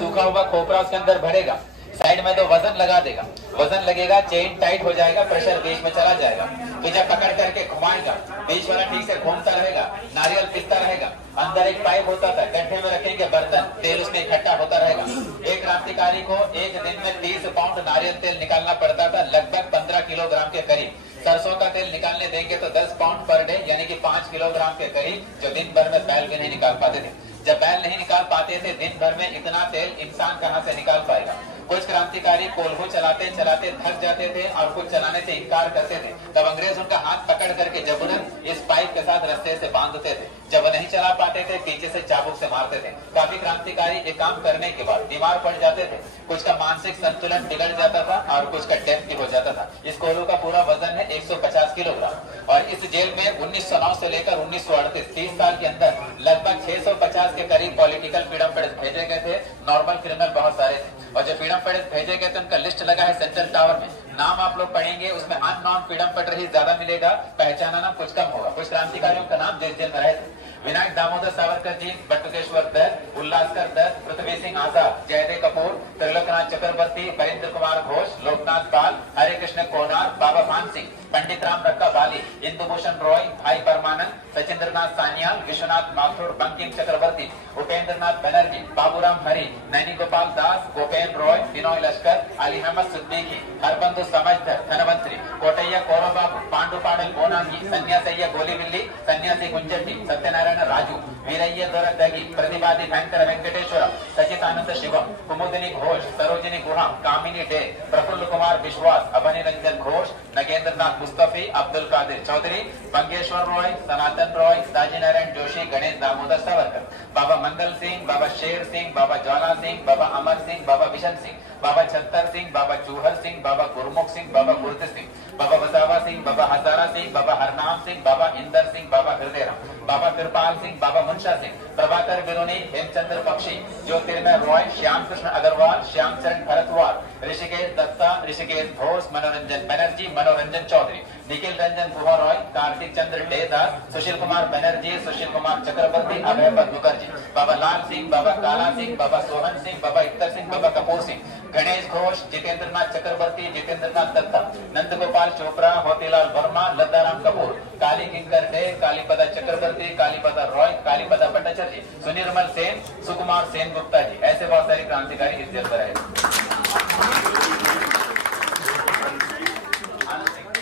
सूखा हुआ खोपरा उसके अंदर भरेगा, साइड में तो वजन लगा देगा, वजन लगेगा, चेन टाइट हो जाएगा, प्रेशर बीच में चला जाएगा। तो जब पकड़ करके घुमाएगा, बीच वाला ठीक से घूमता रहेगा, नारियल पिसता रहेगा। अंदर एक पाइप होता था, गड्ढे में रखेंगे बर्तन, तेल उसमें इकट्ठा होता रहेगा। एक क्रांतिकारी को एक दिन में 30 पाउंड नारियल तेल निकालना पड़ता था, लगभग 15 किलोग्राम के करीब। सरसों का तेल निकालने देंगे तो 10 पाउंड पर डे, यानी कि 5 किलोग्राम के करीब, जो दिन भर में बैल भी नहीं निकाल पाते थे। जब बैल नहीं निकाल पाते थे दिन भर में, इतना तेल इंसान कहां से निकाल पाएगा। कुछ क्रांतिकारी कोल्हू चलाते चलाते थक जाते थे और कुछ चलाने से इनकार करते थे। तब अंग्रेज उनका हाथ पकड़ करके जबरन इस पाइप के साथ रस्ते से बांधते थे। जब वो नहीं चला पाते थे, पीछे से चाबुक से मारते थे। काफी क्रांतिकारी ये काम करने के बाद बीमार पड़ जाते थे। कुछ का मानसिक संतुलन बिगड़ जाता था और कुछ का डेथ भी हो जाता था। इस कोल्हू का पूरा वजन है 150 किलोग्राम और इस जेल में 1909 से लेकर 1938 30 साल के अंदर लगभग 650 के करीब पॉलिटिकल फ्रीडम फाइटर्स भेजे गए थे। नॉर्मल क्रिमिनल बहुत सारे थे और जो फ्रीडम फाइटर्स भेजे गए थे उनका लिस्ट लगा है सेंट्रल टावर में। नाम आप लोग पढ़ेंगे, उसमें अननॉन फ्रीडम फाइटर ही ज्यादा मिलेगा, पहचाना नाम कुछ कम होगा। कुछ क्रांतिकारियों का नाम जेल जेल में रहे थे। विनायक दामोदर सावरकर जी, बटुकेश्वर दत्त, उल्लासकर दत्त, पृथ्वी सिंह आजाद, जयदेव कपूर, त्रिलोकनाथ चक्रवर्ती, बरिंद्र कुमार घोष, लोकनाथ पाल, हरे कृष्ण कोनार, बाबा भान सिंह, पंडित राम रक्का बाली, इंदुभूषण रॉय, भाई परमानंद, सचिंद्रनाथ सान्याल, विश्वनाथ माथुर, बंकिम चक्रवर्ती, उपेंद्रनाथ बनर्जी, बाबूराम हरि, नैनी गोपाल दास, गोपेन रॉय, बिनोय लश्कर, अली अहमद सिद्दीकी, हरबंधु समझधर, धनवंतरी, कोटैया कौरबाबू, पांडुपाड़ल बोनांगी, सन्यासయ్య गोलीबिल्ली, सन्यासी गुंजटी, सत्यनारायण राजू, वीरయ్య दगी, प्रतिवादी भयंकर वेंकटेश्वर, सचितानंद शिवम, कुमुदिनी घोष, सरोजिनी गुहा, कामिनी डे, प्रफुल्ल कुमार विश्वास, अभनी रंजन घोष, नगेंद्र नाथ मुस्तफी, अब्दुल कादिर चौधरी, बंगेश्वर रॉय, सनातन रॉय, दाजी नारायण जोशी, गणेश दामोदर सावरकर, बाबा मंगल सिंह, बाबा शेर सिंह, बाबा ज्वाला सिंह, बाबा अमर सिंह, बाबा बिशन सिंह, बाबा छत्तर सिंह, बाबा चूहर सिंह, बाबा गुरमुख सिंह, बाबा गुरद सिंह, बाबा वसावा सिंह, बाबा हजारा सिंह, बाबा हरनाम सिंह, बाबा इंदर सिंह, बाबा हृदयराम, बाबा कृपाल सिंह, बाबा मुंशा सिंह, प्रभाकर बिरोनी, हेमचंद्र बख्शी, ज्योतिर्मय रॉय, श्याम कृष्ण अग्रवाल, श्याम चरण भरद्वाज, ऋषिकेश दत्ता, ऋषिकेश घोष, मनोरंजन बनर्जी, मनोरंजन चौधरी, निखिल रंजन गुहा रॉय, कार्तिक चंद्र डेदास, सुशील कुमार बनर्जी, सुशील कुमार चक्रवर्ती, अभय पद मुखर्जी, बाबा लाल सिंह, बाबा काला सिंह, बाबा सोहन सिंह, बाबा इत्तर सिंह, बाबा कपूर सिंह, गणेश घोष, जितेंद्रनाथ चक्रवर्ती, जितेंद्रनाथ दत्ता, नंद गोपाल चोपड़ा, मोतीलाल वर्मा, लद्दाराम कपूर, काली किंकर डे, कालीपदा चक्रवर्ती, कालीपदा रॉय, कालीपदा भट्टाचार्य, सुनिर्मल सेन, सुकुमार सेन गुप्ता जी, ऐसे बहुत सारे क्रांतिकारी इस जेल पर आए।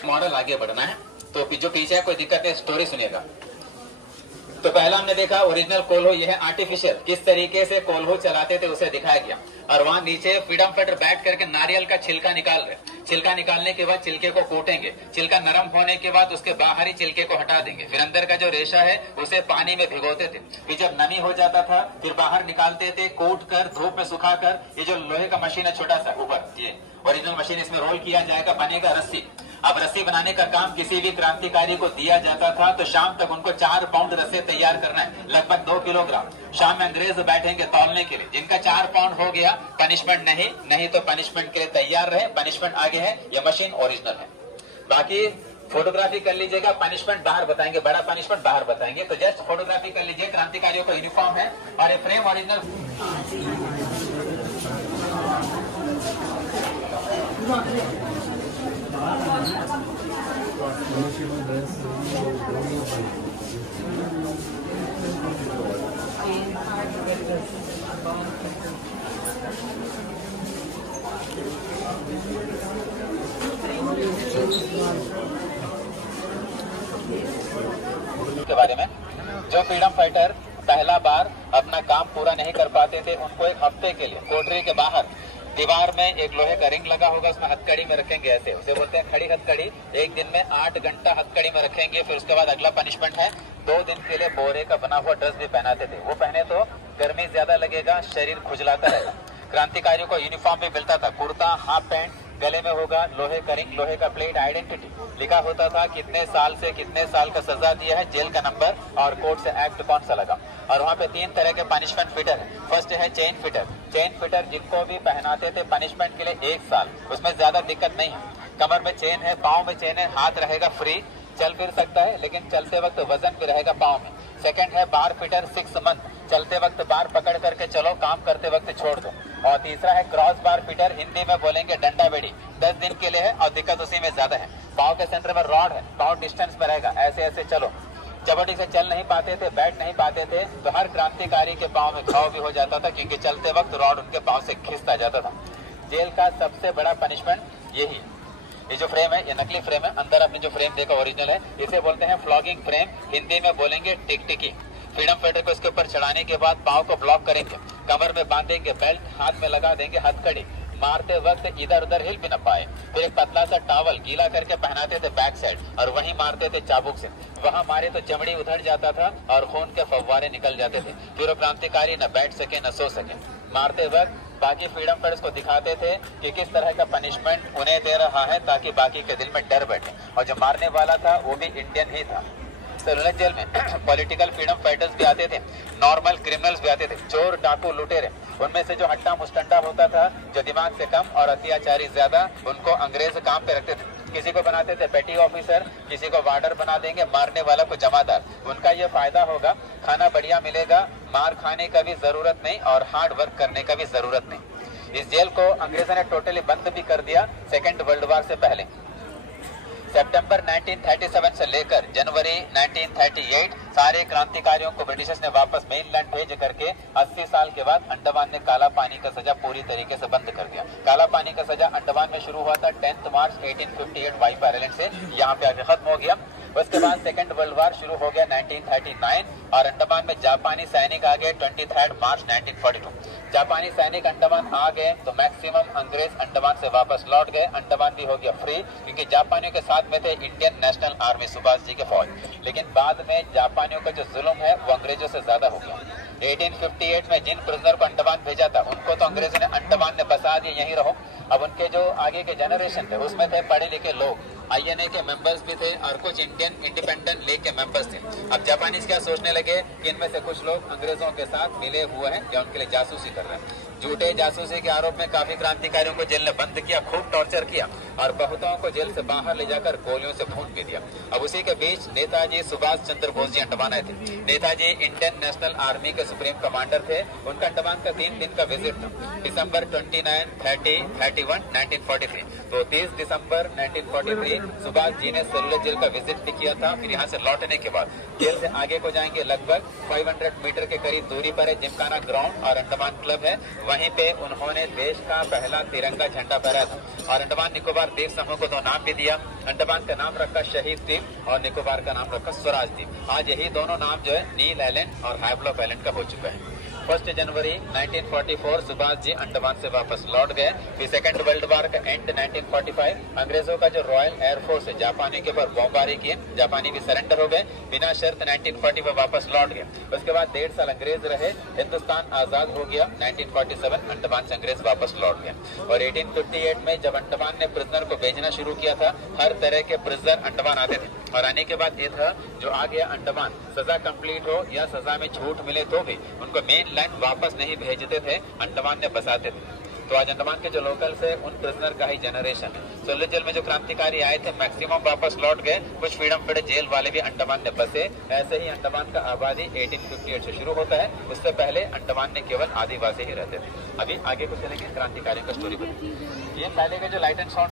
मॉडल आगे बढ़ना है तो जो पीछे है कोई दिक्कत है, स्टोरी सुनिएगा। तो पहला हमने देखा ओरिजिनल कोल्हो, यह है आर्टिफिशियल। किस तरीके से कोल्हो चलाते थे उसे दिखाया गया। और वहां नीचे फ्रीडम फाइटर बैठ करके नारियल का छिलका निकाल रहे। छिलका निकालने के बाद छिलके को कूटेंगे। छिलका नरम होने के बाद उसके बाहरी छिलके को हटा देंगे। फिर अंदर का जो रेशा है उसे पानी में भिगोते थे। फिर जब नमी हो जाता था फिर बाहर निकालते थे, कूट कर धूप में सुखाकर। ये जो लोहे का मशीन है छोटा सा ऊपर, ये ओरिजिनल मशीन, इसमें रोल किया जाएगा, बनेगा रस्सी। अब रस्सी बनाने का काम किसी भी क्रांतिकारी को दिया जाता था तो शाम तक उनको 4 पाउंड रस्से तैयार करना है, लगभग 2 किलोग्राम। शाम में अंग्रेज बैठेंगे तौलने के लिए। जिनका 4 पाउंड हो गया पनिशमेंट नहीं तो पनिशमेंट के लिए तैयार रहे। पनिशमेंट आगे है, यह मशीन ओरिजिनल है। बाकी फोटोग्राफी कर लीजिएगा, पनिशमेंट बाहर बताएंगे, बड़ा पनिशमेंट बाहर बताएंगे। तो जस्ट फोटोग्राफी कर लीजिए। क्रांतिकारियों का यूनिफॉर्म है और ये फ्रेम ओरिजिनल। के बारे में जो फ्रीडम फाइटर पहला बार अपना काम पूरा नहीं कर पाते थे उनको एक हफ्ते के लिए कोठरी के बाहर दीवार में एक लोहे का रिंग लगा होगा, उसमें हथकड़ी में रखेंगे। ऐसे उसे बोलते हैं खड़ी हथकड़ी। एक दिन में 8 घंटा हथकड़ी में रखेंगे। फिर उसके बाद अगला पनिशमेंट है 2 दिन के लिए बोरे का बना हुआ ड्रेस भी पहनाते थे। वो पहने तो गर्मी ज्यादा लगेगा, शरीर खुजलाता रहेगा। क्रांतिकारियों को यूनिफॉर्म भी मिलता था, कुर्ता, हाफ पैंट, गले में होगा लोहे का रिंग, लोहे का प्लेट, आइडेंटिटी लिखा होता था, कितने साल से कितने साल का सजा दिया है, जेल का नंबर और कोर्ट से एक्ट कौन सा लगा। और वहाँ पे 3 तरह के पनिशमेंट फिटर है। फर्स्ट है चेन फिटर। चेन फिटर जिनको भी पहनाते थे पनिशमेंट के लिए 1 साल, उसमें ज्यादा दिक्कत नहीं है। कमर में चेन है, पाँव में चेन है, हाथ रहेगा फ्री, चल फिर सकता है, लेकिन चलते वक्त वजन भी रहेगा पाँव में। सेकंड है बार फिटर 6 मंथ, चलते वक्त बार पकड़ करके चलो, काम करते वक्त छोड़ दो। और तीसरा है क्रॉस बार फिटर, हिंदी में बोलेंगे डंडा बेड़ी, 10 दिन के लिए है और दिक्कत उसी में ज्यादा है। पाँव के सेंटर में रॉड है, पाँव डिस्टेंस में रहेगा, ऐसे ऐसे चलो। चबटी से चल नहीं पाते थे, बैठ नहीं पाते थे, तो हर क्रांतिकारी के पाँव में घाव भी हो जाता था, क्योंकि चलते वक्त रॉड उनके पाँव से खिंचता जाता था। जेल का सबसे बड़ा पनिशमेंट यही है। ये जो फ्रेम है ये नकली फ्रेम है, अंदर आपने जो फ्रेम देखा ओरिजिनल है, इसे बोलते हैं फ्लॉगिंग फ्रेम, हिंदी में बोलेंगे टिकटिकी। फ्रीडम फाइटर को इसके ऊपर चढ़ाने के बाद पाँव को ब्लॉक करेंगे, कमर में बांधेंगे बेल्ट, हाथ में लगा देंगे हथकड़ी, मारते वक्त इधर उधर हिल भी न पाए। फिर एक पतला सा टॉवल गीला करके पहनाते थे बैक साइड और वहीं मारते थे चाबुक से। वहां मारे तो चमड़ी उधड़ जाता था और खून के फव्वारे निकल जाते थे। फिर वो क्रांतिकारी न बैठ सके न सो सके। मारते वक्त बाकी फ्रीडम फाइटर्स को दिखाते थे कि किस तरह का पनिशमेंट उन्हें दे रहा है, ताकि बाकी के दिल में डर बैठे। और जो मारने वाला था वो भी इंडियन ही था। सेलुलर जेल में पॉलिटिकल फ्रीडम फाइटर्स भी आते थे, नॉर्मल क्रिमिनल्स भी आते थे, चोर डाकू लुटेरे। उनमें से जो हट्टा मुस्टंडा होता था, जो दिमाग से कम और अत्याचारी ज्यादा, उनको अंग्रेज काम पे रखते थे। किसी को बनाते थे पेटी ऑफिसर, किसी को वार्डर बना देंगे, मारने वाला को जमादार। उनका ये फायदा होगा, खाना बढ़िया मिलेगा, मार खाने का भी जरूरत नहीं और हार्ड वर्क करने का भी जरूरत नहीं। इस जेल को अंग्रेजों ने टोटली बंद भी कर दिया सेकेंड वर्ल्ड वॉर से पहले। सितंबर 1937 से लेकर जनवरी 1938 सारे क्रांतिकारियों को ब्रिटिशर्स ने वापस मेनलैंड भेज करके 80 साल के बाद अंडमान ने काला पानी का सजा पूरी तरीके से बंद कर दिया। काला पानी का सजा अंडमान में शुरू हुआ था 10 मार्च 1858 वाइपर आइलैंड से, यहाँ पे आके खत्म हो गया। उसके बाद सेकेंड वर्ल्ड वॉर शुरू हो गया 1939 और अंडमान में जापानी सैनिक आ गए 23 मार्च 1942। जापानी सैनिक अंडमान आ गए तो मैक्सिमम अंग्रेज अंडमान से वापस लौट गए। अंडमान भी हो गया फ्री, क्योंकि जापानियों के साथ में थे Indian national army, Subhash ji के फौज। लेकिन बाद में जापानियों का जो जुल्म है वो अंग्रेजों से ज्यादा हो गया। 1858 में जिन प्रिजनर को अंडमान भेजा था उनको तो अंग्रेजों ने अंडमान ने बसा दिया, यहीं रहो। अब उनके जो आगे के जनरेशन थे उसमें थे पढ़े लिखे लोग, INA के मेंबर्स भी थे और कुछ इंडियन इंडिपेंडेंट लीग के मेंबर्स थे। अब जापानीज क्या सोचने लगे कि इनमें से कुछ लोग अंग्रेजों के साथ मिले हुए हैं या उनके लिए जासूसी कर रहे हैं। झूठे जासूसी के आरोप में काफी क्रांतिकारियों को जेल ने बंद किया, खूब टॉर्चर किया और बहुतों को जेल से बाहर ले जाकर गोलियों से भून भी दिया। अब उसी के बीच नेताजी सुभाष चंद्र बोस जी अंडमान आए थे। नेताजी इंडियन नेशनल आर्मी के सुप्रीम कमांडर थे। उनका अंडमान का 3 दिन का विजिट था, दिसंबर 29, 30, 31, 1943। तो 30 दिसंबर 1943 सुभाष जी ने सेलुलर जेल का विजिट भी किया था। फिर यहाँ से लौटने के बाद जेल से आगे को जाएंगे, लगभग 500 मीटर के करीब दूरी पर है जिमखाना ग्राउंड और अंडमान क्लब है। वहीं पे उन्होंने देश का पहला तिरंगा झंडा फहराया था और अंडमान निकोबार द्वीप समूह को 2 नाम भी दिया। अंडमान का नाम रखा शहीद द्वीप और निकोबार का नाम रखा स्वराज द्वीप। आज यही दोनों नाम जो है नील आइलैंड और हाइब्लॉफ आइलैंड का हो चुका है। 1 जनवरी 1944 सुभाष जी अंडमान से वापस लौट गए। फिर सेकेंड वर्ल्ड वॉर का एंड 1945, अंग्रेजों का जो रॉयल एयरफोर्स है जापानी के ऊपर बमबारी किए, जापानी भी सरेंडर हो गए बिना शर्त। 1940 में वापस लौट गए। उसके बाद 1.5 साल अंग्रेज रहे, हिंदुस्तान आजाद हो गया। 1947 अंडमान से अंग्रेज वापस लौट गए और 1858 में जब अंडमान ने प्रिजनर को भेजना शुरू किया था, हर तरह के प्रिजनर अंडमान आते थे। और आने के बाद ये था जो आ गया अंडमान, सजा कंप्लीट हो या सजा में छूट मिले तो भी उनको मेन लैंड वापस नहीं भेजते थे, अंडमान ने बसाते थे। तो आज अंडमान के जो लोकल्स है उन प्रिजनर का ही जनरेशन है। सेलुलर जेल में जो क्रांतिकारी आए थे मैक्सिमम वापस लौट गए, कुछ फ्रीडम फाइटर जेल वाले भी अंडमान में बसे। ऐसे ही अंडमान का आबादी 1858 से शुरू होता है। उससे पहले अंडमान में केवल आदिवासी ही रहते थे। अभी आगे को चलेंगे, क्रांतिकारियों का स्टोरी बताएंगे। ये पहले के जो लाइट एंड साउंड